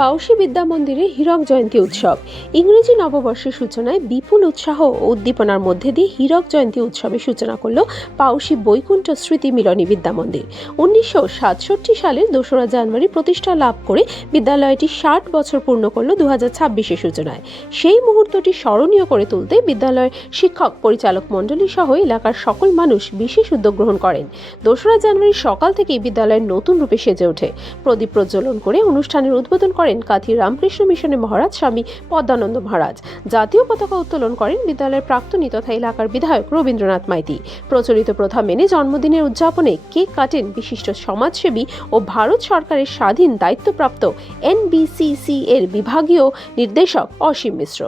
পাউশি বিদ্যা মন্দিরে হীরক জয়ন্তী উৎসব। ইংরেজি নববর্ষের সূচনায় বিপুল উৎসাহ ও উদ্দীপনার মধ্যে দিয়ে হীরক জয়ন্তী উৎসবের সূচনা করল পাউশি বৈকুণ্ঠ স্মৃতি মিলনী বিদ্যা মন্দির। 1967 সালের 2রা জানুয়ারি প্রতিষ্ঠা লাভ করে বিদ্যালয়টি 60 বছর পূর্ণ করল 2026 সূচনায়। সেই মুহূর্তটি স্মরণীয় করে তুলতে বিদ্যালয়ের শিক্ষক পরিচালক মণ্ডলী সহ এলাকার সকল মানুষ বিশেষ উদ্যোগ গ্রহণ করেন। 2রা জানুয়ারি সকাল থেকেই বিদ্যালয়ের নতুন রূপে সেজে ওঠে। প্রদীপ প্রজ্বলন করে অনুষ্ঠানের উদ্বোধন করেন কাথি রামকৃষ্ণ মিশনের মহারাজ স্বামী পদ্মানন্দ মহারাজ। জাতীয় পতাকা উত্তোলন করেন বিদ্যালয়ের প্রাক্তনী তথা এলাকার বিধায়ক রবীন্দ্রনাথ মাইতি। প্রচলিত প্রথা মেনে জন্মদিনের উদযাপনে কেক কাটেন বিশিষ্ট সমাজসেবী ও ভারত সরকারের স্বাধীন দায়িত্বপ্রাপ্ত NBCC এর বিভাগীয় নির্দেশক অসীম মিশ্র।